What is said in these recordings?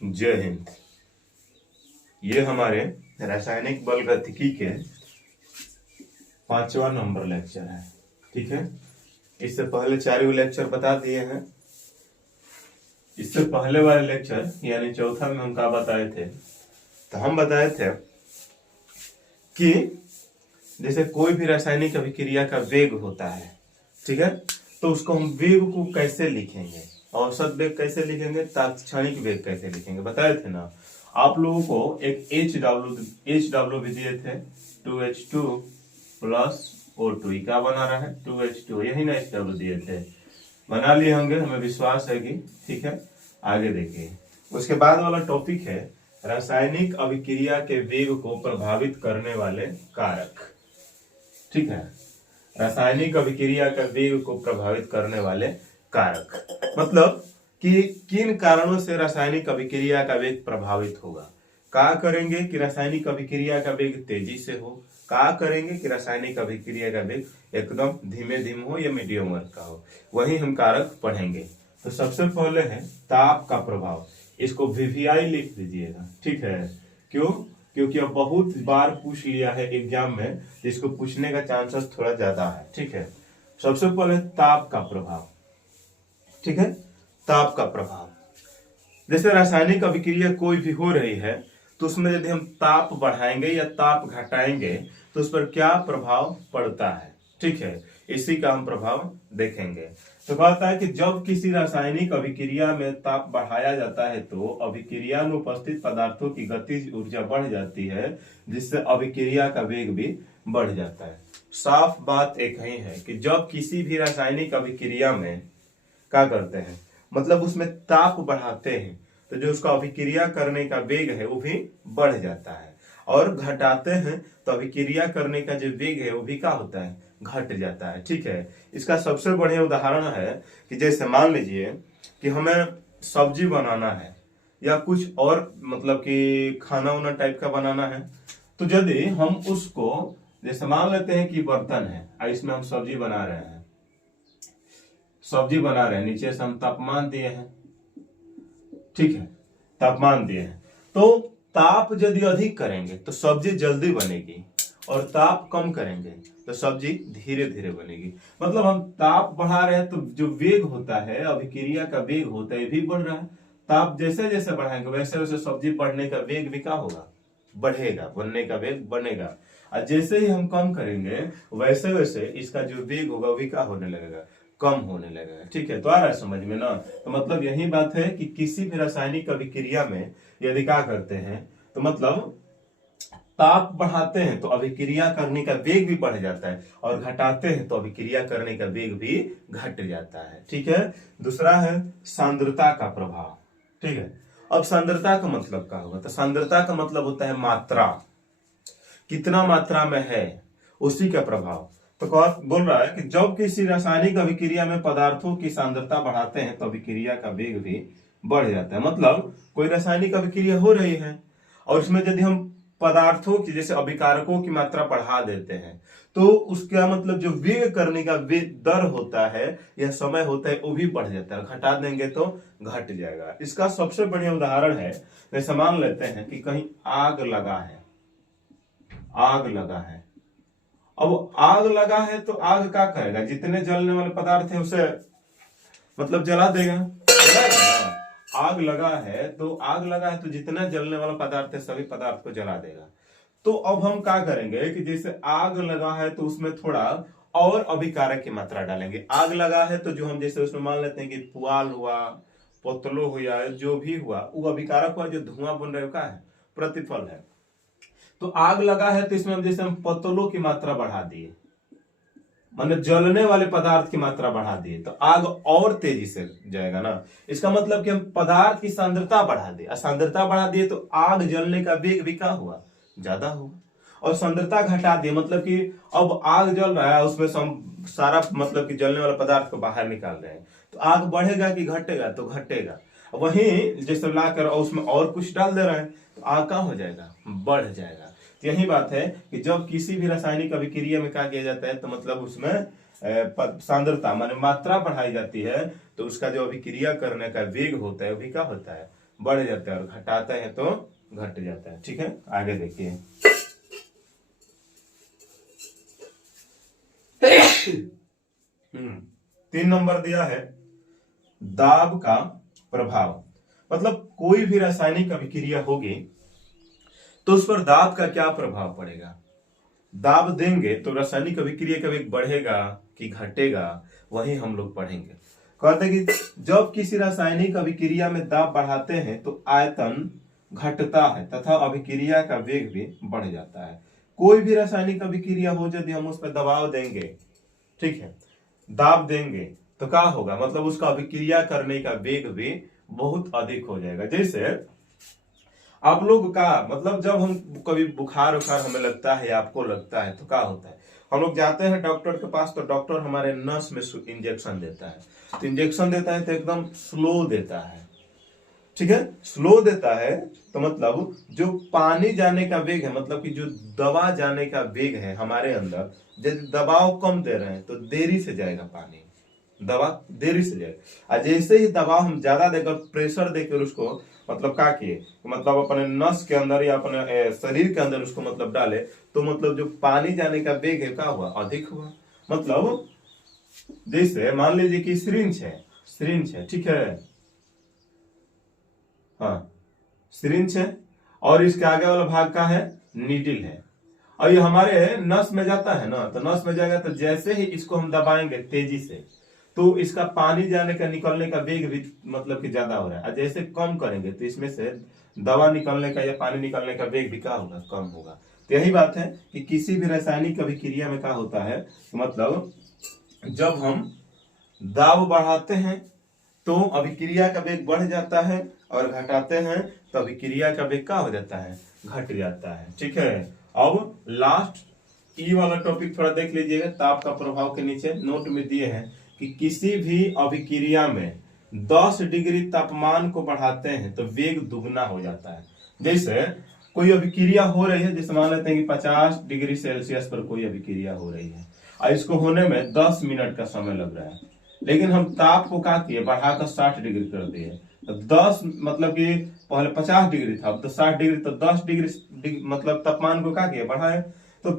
जय हिंद। ये हमारे रासायनिक बल गतिकी के 5वां नंबर लेक्चर है। ठीक है, इससे पहले 4 लेक्चर बता दिए हैं। इससे पहले वाले लेक्चर यानी चौथा में हम क्या बताए थे, तो हम बताए थे कि जैसे कोई भी रासायनिक अभिक्रिया का वेग होता है, ठीक है, तो उसको हम वेग को कैसे लिखेंगे, औसत वेग कैसे लिखेंगे, तात्क्षणिक वेग कैसे लिखेंगे, बताए थे ना। आप लोगों को एक एच डब्ल्यू भी दिए थे, 2H2 प्लस O2 क्या बना रहा है, 2H2, यही ना एच डब्ल्यू दिए थे, बना लिए होंगे, हमें विश्वास है कि ठीक है। आगे देखिए, उसके बाद वाला टॉपिक है रासायनिक अभिक्रिया के वेग को प्रभावित करने वाले कारक। ठीक है, रासायनिक अभिक्रिया का वेग को प्रभावित करने वाले कारक, मतलब कि किन कारणों से रासायनिक अभिक्रिया का वेग प्रभावित होगा। क्या करेंगे कि रासायनिक अभिक्रिया का वेग तेजी से हो, क्या करेंगे कि रासायनिक अभिक्रिया का वेग एकदम धीमे धीमे हो या मीडियम वर्ग का हो, वही हम कारक पढ़ेंगे। तो सबसे पहले है ताप का प्रभाव, इसको VVI लिख दीजिएगा। ठीक है, क्यों, क्योंकि अब बहुत बार पूछ लिया है एग्जाम में, इसको पूछने का चांसेस थोड़ा ज्यादा है। ठीक है, सबसे पहले ताप का प्रभाव। ठीक है, ताप का प्रभाव, जैसे रासायनिक अभिक्रिया कोई भी हो रही है तो उसमें यदि हम ताप बढ़ाएंगे या ताप घटाएंगे तो उस पर क्या प्रभाव पड़ता है। ठीक है, इसी का हम प्रभाव देखेंगे। तो कहता है कि जब किसी रासायनिक अभिक्रिया में ताप बढ़ाया जाता है तो अभिक्रिया में उपस्थित पदार्थों की गतिज ऊर्जा बढ़ जाती है, जिससे अभिक्रिया का वेग भी बढ़ जाता है। साफ बात एक ही है कि जब किसी भी रासायनिक अभिक्रिया में क्या करते हैं, मतलब उसमें ताप बढ़ाते हैं तो जो उसका अभिक्रिया करने का वेग है वो भी बढ़ जाता है, और घटाते हैं तो अभिक्रिया करने का जो वेग है वो भी क्या होता है, घट जाता है। ठीक है, इसका सबसे बढ़िया उदाहरण है कि जैसे मान लीजिए कि हमें सब्जी बनाना है या कुछ और मतलब कि खाना वाना टाइप का बनाना है, तो यदि हम उसको जैसे मान लेते हैं कि बर्तन है और इसमें हम सब्जी बना रहे हैं, नीचे से हम तापमान दिए हैं। ठीक है, तापमान दिए हैं, तो ताप यदि अधिक करेंगे तो सब्जी जल्दी बनेगी, और ताप कम करेंगे तो सब्जी धीरे धीरे बनेगी। मतलब हम ताप बढ़ा रहे हैं तो जो वेग होता है, अभिक्रिया का वेग होता है, भी बढ़ रहा है। ताप जैसे जैसे बढ़ाएंगे वैसे वैसे सब्जी बढ़ने का वेग भी क्या होगा, बढ़ेगा, बनने का वेग बनेगा। और जैसे ही हम कम करेंगे वैसे वैसे इसका जो वेग होगा वो भी क्या होने लगेगा, कम होने लगेगा। ठीक है, तो आ रहा है समझ में ना। तो मतलब यही बात है कि किसी भी रासायनिक अभिक्रिया में यदि क्या करते हैं तो मतलब ताप बढ़ाते हैं तो अभिक्रिया करने का वेग भी बढ़ जाता है, और घटाते हैं तो अभिक्रिया करने का वेग भी घट जाता है। ठीक है, दूसरा है सांद्रता का प्रभाव। ठीक है, अब सांद्रता का मतलब क्या होगा, तो सांद्रता का मतलब होता है मात्रा, कितना मात्रा में है उसी का प्रभाव। तो बोल रहा है कि जब किसी रासायनिक अभिक्रिया में पदार्थों की सांद्रता बढ़ाते हैं तो अभिक्रिया का वेग भी बढ़ जाता है। मतलब कोई रासायनिक अभिक्रिया हो रही है और उसमें यदि हम पदार्थों की जैसे अभिकारकों की मात्रा बढ़ा देते हैं तो उसका मतलब जो वेग करने का दर होता है या समय होता है वो भी बढ़ जाता है, घटा देंगे तो घट जाएगा। इसका सबसे बढ़िया उदाहरण है, जैसे मान लेते हैं कि कहीं आग लगा है, अब आग लगा है तो आग क्या करेगा, जितने जलने वाले पदार्थ है उसे मतलब जला देगा, जलाएगा ना। आग लगा है तो जितना जलने वाला पदार्थ है सभी पदार्थ को जला देगा। तो अब हम क्या करेंगे कि जैसे आग लगा है तो उसमें थोड़ा और अभिकारक की मात्रा डालेंगे। आग लगा है तो जो हम जैसे उसमें मान लेते हैं कि पुआल हुआ, पतलो हुआ, जो भी हुआ वो अभिकारक हुआ, जो धुआं बन रहा है प्रतिफल है। तो आग लगा है तो इसमें हम जैसे हम पतलों की मात्रा बढ़ा दिए, मतलब जलने वाले पदार्थ की मात्रा बढ़ा दिए तो आग और तेजी से जाएगा ना। इसका मतलब कि हम पदार्थ की सांद्रता बढ़ा दिए, सांद्रता बढ़ा दिए तो आग जलने का वेग भी क्या हुआ, ज्यादा हुआ। और सांद्रता घटा दिए मतलब कि अब आग जल रहा है उसमें हम सारा मतलब कि जलने वाला पदार्थ को बाहर निकाल रहे हैं, तो आग बढ़ेगा कि घटेगा, तो घटेगा। वहीं जैसे लाकर उसमें और कुछ डाल दे रहे हैं तो आग क्या हो जाएगा, बढ़ जाएगा। तो यही बात है कि जब किसी भी रासायनिक अभिक्रिया में क्या किया जाता है तो मतलब उसमें सांद्रता माने मात्रा बढ़ाई जाती है तो उसका जो अभिक्रिया करने का वेग होता है वो भी क्या होता है, बढ़ जाता है और घटाते हैं तो घट जाता है। ठीक है, आगे देखिए। तीन नंबर दिया है दाब का प्रभाव। मतलब कोई भी रासायनिक अभिक्रिया होगी तो उस पर दाब का क्या प्रभाव पड़ेगा। दाब देंगे तो रासायनिक अभिक्रिया का वेग बढ़ेगा कि घटेगा, वही हम लोग पढ़ेंगे। कहते हैं कि जब किसी रासायनिक अभिक्रिया में दाब बढ़ाते हैं तो आयतन घटता है तथा अभिक्रिया का वेग भी बढ़ जाता है। कोई भी रासायनिक अभिक्रिया हो, यदि हम उस पर दबाव देंगे, ठीक है, दाब देंगे, तो क्या होगा, मतलब उसका अभिक्रिया करने का वेग भी बहुत अधिक हो जाएगा। जैसे आप लोग का मतलब जब हम कभी बुखार उखार हमें लगता है, आपको लगता है, तो क्या होता है, हम लोग जाते हैं डॉक्टर के पास, तो डॉक्टर हमारे नस में इंजेक्शन देता है। तो इंजेक्शन देता है तो एकदम स्लो देता है, ठीक है, स्लो देता है। तो मतलब जो पानी जाने का वेग है, मतलब कि जो दवा जाने का वेग है हमारे अंदर, यदि दबाव कम दे रहे हैं तो देरी से जाएगा पानी, दवा देरी से जाएगा। और जैसे ही दबाव हम ज्यादा देकर, प्रेशर देकर उसको मतलब क्या किए, मतलब अपने नस के अंदर या अपने शरीर के अंदर उसको मतलब डाले, तो मतलब जो पानी जाने का वेग है क्या हुआ, अधिक हुआ। मतलब जैसे मान लीजिए कि सिरिंज है, ठीक है, हाँ सिरिंज है, और इसके आगे वाला भाग का है नीडल है, और ये हमारे नस में जाता है ना, तो नस में जाएगा तो जैसे ही इसको हम दबाएंगे तेजी से, तो इसका पानी जाने का निकलने का वेग भी मतलब कि ज्यादा हो रहा है। और जैसे कम करेंगे तो इसमें से दवा निकलने का या पानी निकलने का वेग भी क्या होगा, कम होगा। तो यही बात है कि किसी भी रासायनिक अभिक्रिया में क्या होता है, मतलब जब हम दाब बढ़ाते हैं तो अभिक्रिया का वेग बढ़ जाता है, और घटाते हैं तो अभिक्रिया का वेग क्या हो जाता है, घट जाता है। ठीक है, अब लास्ट ई वाला टॉपिक थोड़ा देख लीजिएगा। ताप का प्रभाव के नीचे नोट में दिए हैं कि किसी भी अभिक्रिया में 10 डिग्री तापमान को बढ़ाते हैं तो वेग दुगना हो जाता है। जैसे कोई अभिक्रिया हो रही है, जैसे मान लेते हैं कि 50 डिग्री सेल्सियस पर कोई अभिक्रिया हो रही है, और इसको होने में 10 मिनट का समय लग रहा है, लेकिन हम ताप को क्या किए, बढ़ाकर 60 डिग्री कर दिए। तो 10 मतलब कि पहले 50 डिग्री था, अब तो 60 डिग्री, तो 10 डिग्री मतलब तापमान को क्या किए, बढ़ाए। तो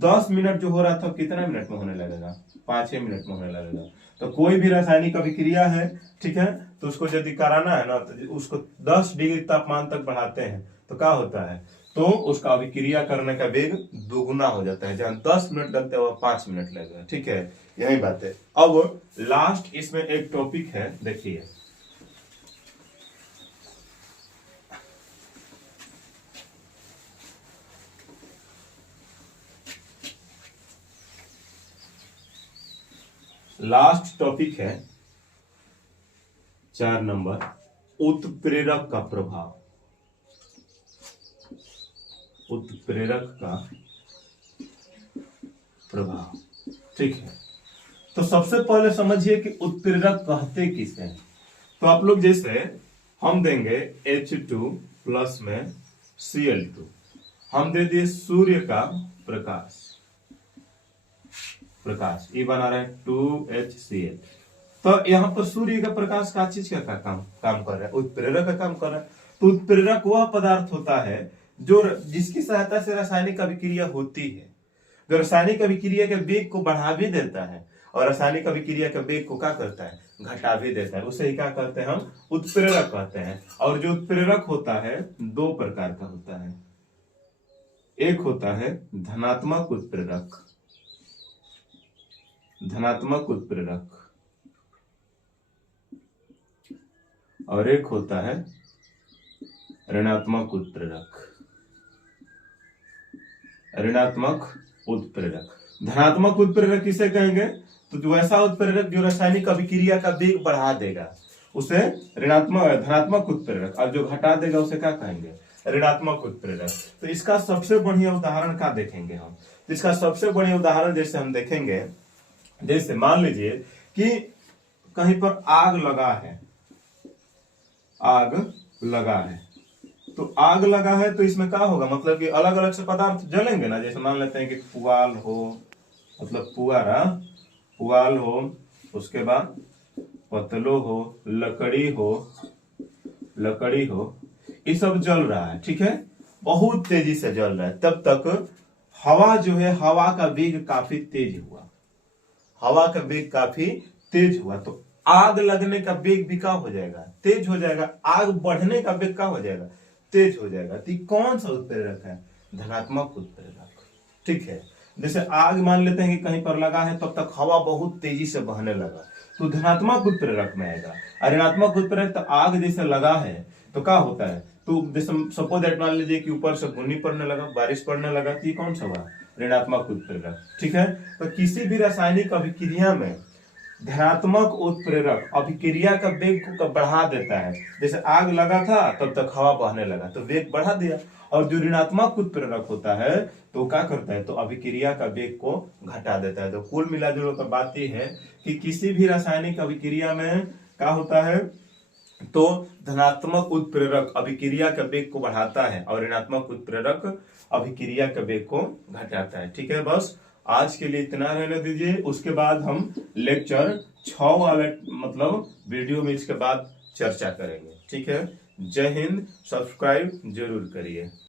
10 मिनट जो हो रहा था कितने मिनट में होने लगेगा, 5-6 मिनट में होने लगेगा। तो कोई भी रासायनिक अभिक्रिया है, ठीक है, तो उसको यदि कराना है ना, तो उसको 10 डिग्री तापमान तक बढ़ाते हैं तो क्या होता है, तो उसका अभिक्रिया करने का वेग दोगुना हो जाता है। जहां 10 मिनट लगते हैं वह 5 मिनट लगेगा। ठीक है, यही बात है। अब लास्ट इसमें एक टॉपिक है, देखिए, लास्ट टॉपिक है 4 नंबर, उत्प्रेरक का प्रभाव। उत्प्रेरक का प्रभाव, ठीक है। तो सबसे पहले समझिए कि उत्प्रेरक कहते किसे। तो आप लोग जैसे हम देंगे H2 प्लस में Cl2, हम दे दिए सूर्य का प्रकाश, ये बना रहा है 2HCl। तो यहाँ पर सूर्य का प्रकाश का चीज का काम कर रहा है, उत्प्रेरक का काम कर रहा है। तो उत्प्रेरक वह पदार्थ होता है जो जिसकी सहायता से रासायनिक अभिक्रिया होती है, जो रासायनिक अभिक्रिया के वेग को बढ़ा भी देता है और रासायनिक अभिक्रिया के वेग को क्या करता है, घटा भी देता है। उसे ही क्या कहते हैं, हम उत्प्रेरक कहते हैं। और जो उत्प्रेरक होता है 2 प्रकार का होता है, एक होता है धनात्मक उत्प्रेरक, और एक होता है ऋणात्मक उत्प्रेरक। धनात्मक उत्प्रेरक किसे कहेंगे, तो जो ऐसा उत्प्रेरक जो रासायनिक अभिक्रिया का वेग बढ़ा देगा उसे धनात्मक उत्प्रेरक, और जो घटा देगा उसे क्या कहेंगे, ऋणात्मक उत्प्रेरक। तो इसका सबसे बढ़िया उदाहरण क्या देखेंगे हम, तो इसका सबसे बढ़िया उदाहरण जैसे हम देखेंगे, जैसे मान लीजिए कि कहीं पर आग लगा है, तो आग लगा है तो इसमें क्या होगा, मतलब कि अलग अलग से पदार्थ जलेंगे ना। जैसे मान लेते हैं कि पुआल हो, मतलब पुआल हो, उसके बाद पतलो हो, लकड़ी हो, लकड़ी हो, ये सब जल रहा है, ठीक है, बहुत तेजी से जल रहा है, तब तक हवा जो है, हवा का वेग काफी तेज हुआ, हवा का वेग काफी तेज हुआ, तो आग लगने का वेग भी क्या हो जाएगा, तेज हो जाएगा, आग बढ़ने का वेग क्या हो जाएगा, तेज हो जाएगा। तो कौन सा उत्प्रेरक है, धनात्मक उत्प्रेरक, ठीक है। जैसे आग मान लेते हैं कि कहीं पर लगा है, तब तक हवा बहुत तेजी से बहने लगा, तो धनात्मक उत्प्रेरक में आएगा। ऋणात्मक उत्प्रेरक, तो आग जैसे लगा है तो क्या होता है, तो जैसे सपोज दैट मान लीजिए कि ऊपर से बुन्नी पड़ने लगा, बारिश पड़ने लगा, तो ये कौन सा हुआ, ऋणात्मक उत्प्रेरक, ठीक है। तो किसी भी रासायनिक अभिक्रिया में धनात्मक उत्प्रेरक अभिक्रिया का वेग को बढ़ा देता है। जैसे आग लगा था, तब तक हवा बहने लगा, तो वेग बढ़ा दिया। और जो ऋणात्मक उत्प्रेरक होता है तो क्या करता है, तो अभिक्रिया का वेग को घटा देता है। तो कुल मिलाजुल कर बात यह है कि किसी भी रासायनिक अभिक्रिया में क्या होता है, तो धनात्मक उत्प्रेरक अभिक्रिया के वेग को बढ़ाता है और ऋणात्मक उत्प्रेरक अभिक्रिया के वेग को घटाता है, ठीक है। बस आज के लिए इतना रहने दीजिए, उसके बाद हम लेक्चर 6 वाले मतलब वीडियो में इसके बाद चर्चा करेंगे, ठीक है। जय हिंद, सब्सक्राइब जरूर करिए।